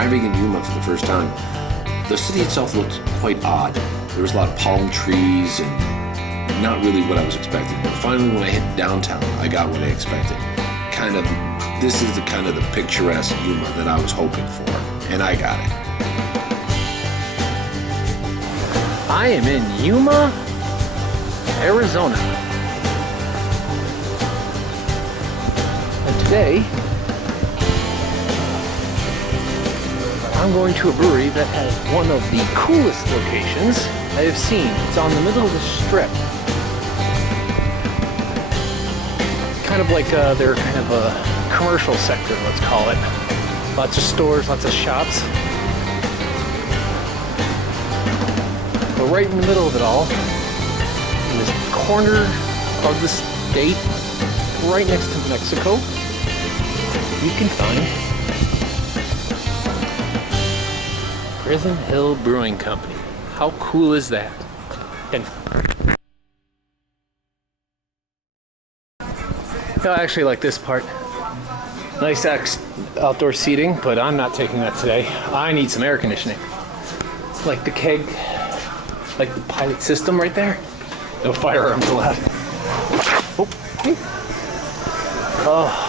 arriving in Yuma for the first time, the city itself looked quite odd. There was a lot of palm trees and not really what I was expecting. But finally, when I hit downtown, I got what I expected. This is the kind of the picturesque Yuma that I was hoping for, and I got it. I am in Yuma, Arizona. And today, I'm going to a brewery that has one of the coolest locations I have seen. It's on the middle of the strip. Kind of like their kind of a commercial sector, let's call it. Lots of stores, lots of shops. But right in the middle of it all, in this corner of the state, right next to Mexico, you can find Prison Hill Brewing Company. How cool is that? And I actually like this part. Nice outdoor seating, but I'm not taking that today. I need some air conditioning. Like the keg, like the pilot system right there. No firearms allowed. Oh, hey. Oh.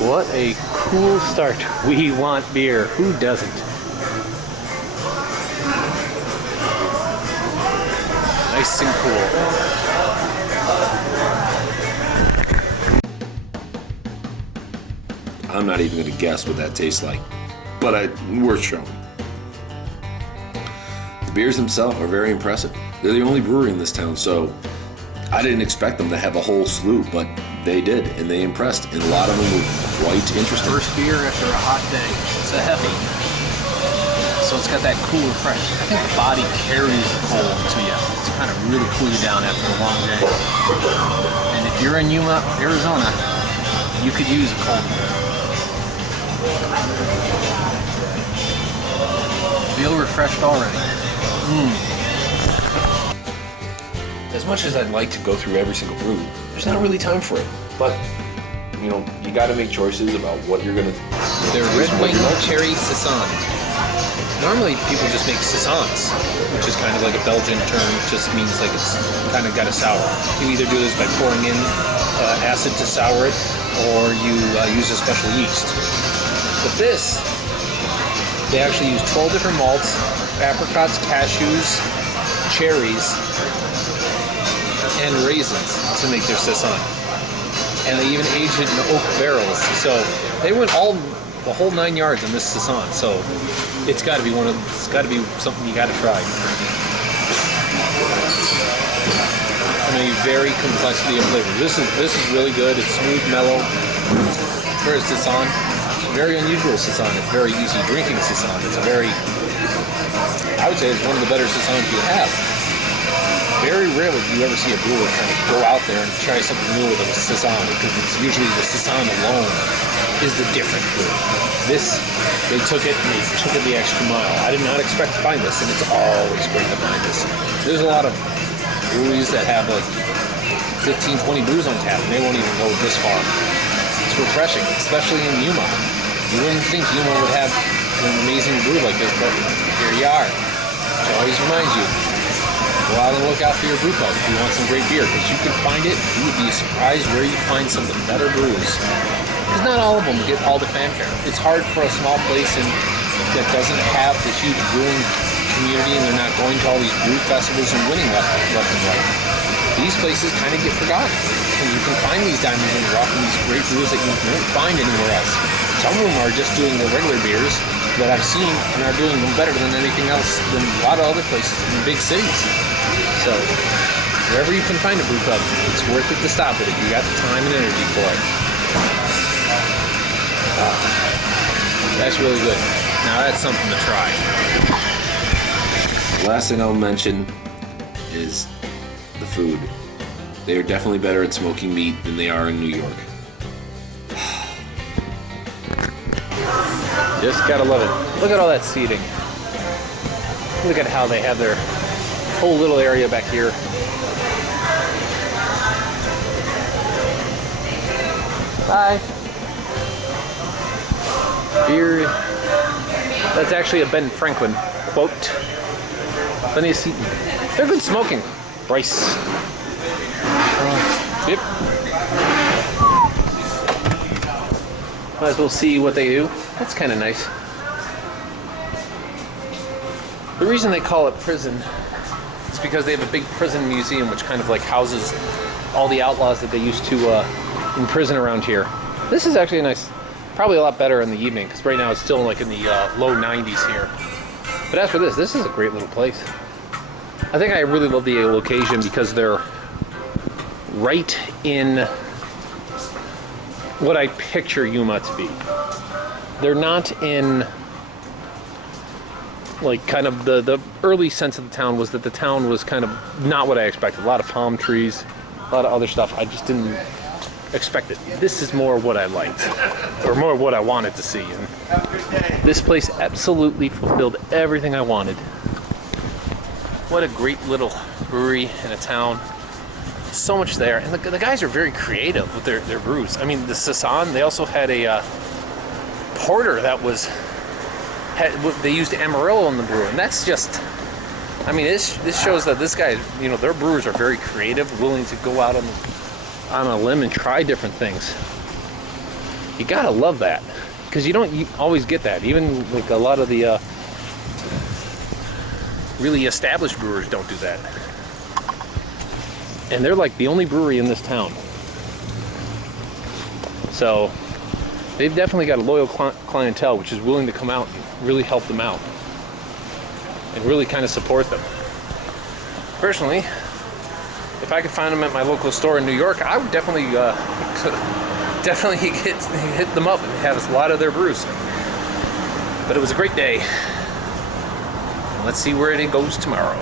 What a cool start. We want beer. Who doesn't? Nice and cool. I'm not even going to guess what that tastes like, but worth showing. The beers themselves are very impressive. They're the only brewery in this town, so I didn't expect them to have a whole slew, but they did, and they impressed, and a lot of them were quite interesting. First beer after a hot day. It's a heavy, so it's got that cool, fresh. I think the body carries the cold to you. It's kind of really cool you down after a long day. And if you're in Yuma, Arizona, you could use a cold beer. Feel refreshed already. As much as I'd like to go through every single brew, there's not really time for it. But, you know, you got to make choices about what you're going to... They're Red Wing Cherry Saison. Normally people just make saisons, which is kind of like a Belgian term. It just means like it's kind of got a sour. You either do this by pouring in acid to sour it, or you use a special yeast. But this, they actually use 12 different malts, apricots, cashews, cherries, and raisins to make their saison. And they even aged it in oak barrels. So they went the whole 9 yards in this saison. So it's got to be something you got to try. And a very complexity of flavor. This is really good. It's smooth, mellow. For a saison, it's a very unusual saison. It's very easy drinking saison. It's I would say it's one of the better saisons you have. Very rarely do you ever see a brewer kind of go out there and try something new with a saison, because it's usually the saison alone is the different brew. This, they took it the extra mile. I did not expect to find this, and it's always great to find this. There's a lot of breweries that have like 15, 20 brews on tap, and they won't even go this far. It's refreshing, especially in Yuma. You wouldn't think Yuma would have an amazing brew like this, but here you are. Which always reminds you, go out and look out for your brew pub if you want some great beer, because you can find it. You would be surprised where you find some of the better brews. Because not all of them get all the fanfare. It's hard for a small place that doesn't have the huge brewing community, and they're not going to all these brew festivals and winning left and right. These places kind of get forgotten. And you can find these diamonds in the rough and these great brews that you won't find anywhere else. Some of them are just doing the regular beers that I've seen and are doing them better than anything else than a lot of other places in the big cities. So, wherever you can find a brew pub, it's worth it to stop it if you got the time and energy for it. That's really good. Now that's something to try. The last thing I'll mention is the food. They are definitely better at smoking meat than they are in New York. Just gotta love it. Look at all that seating. Look at how they have their whole little area back here. Bye. Beer. That's actually a Ben Franklin quote. Lenny Seaton. They're good smoking. Bryce. Yep. Might as well see what they do. That's kind of nice. The reason they call it prison is because they have a big prison museum which kind of like houses all the outlaws that they used to imprison around here. This is actually a nice, probably a lot better in the evening because right now it's still like in the low 90s here. But as for this is a great little place. I think I really love the location because they're right in what I picture Yuma to be. They're not in, like, kind of the early sense of the town was that the town was kind of not what I expected. A lot of palm trees, a lot of other stuff. I just didn't expect it. This is more what I liked, or more what I wanted to see. And this place absolutely fulfilled everything I wanted. What a great little brewery in a town. So much there, and the guys are very creative with their brews. I mean, the Saison, they also had a porter that they used Amarillo in the brew, and that's just, I mean, this shows that this guy, you know, their brewers are very creative, willing to go out on a limb and try different things. You gotta love that, because you don't always get that. Even like a lot of the really established brewers don't do that. And they're like the only brewery in this town. So they've definitely got a loyal clientele which is willing to come out and really help them out and really kind of support them. Personally, if I could find them at my local store in New York, I would definitely hit them up and have a lot of their brews. But it was a great day. Let's see where it goes tomorrow.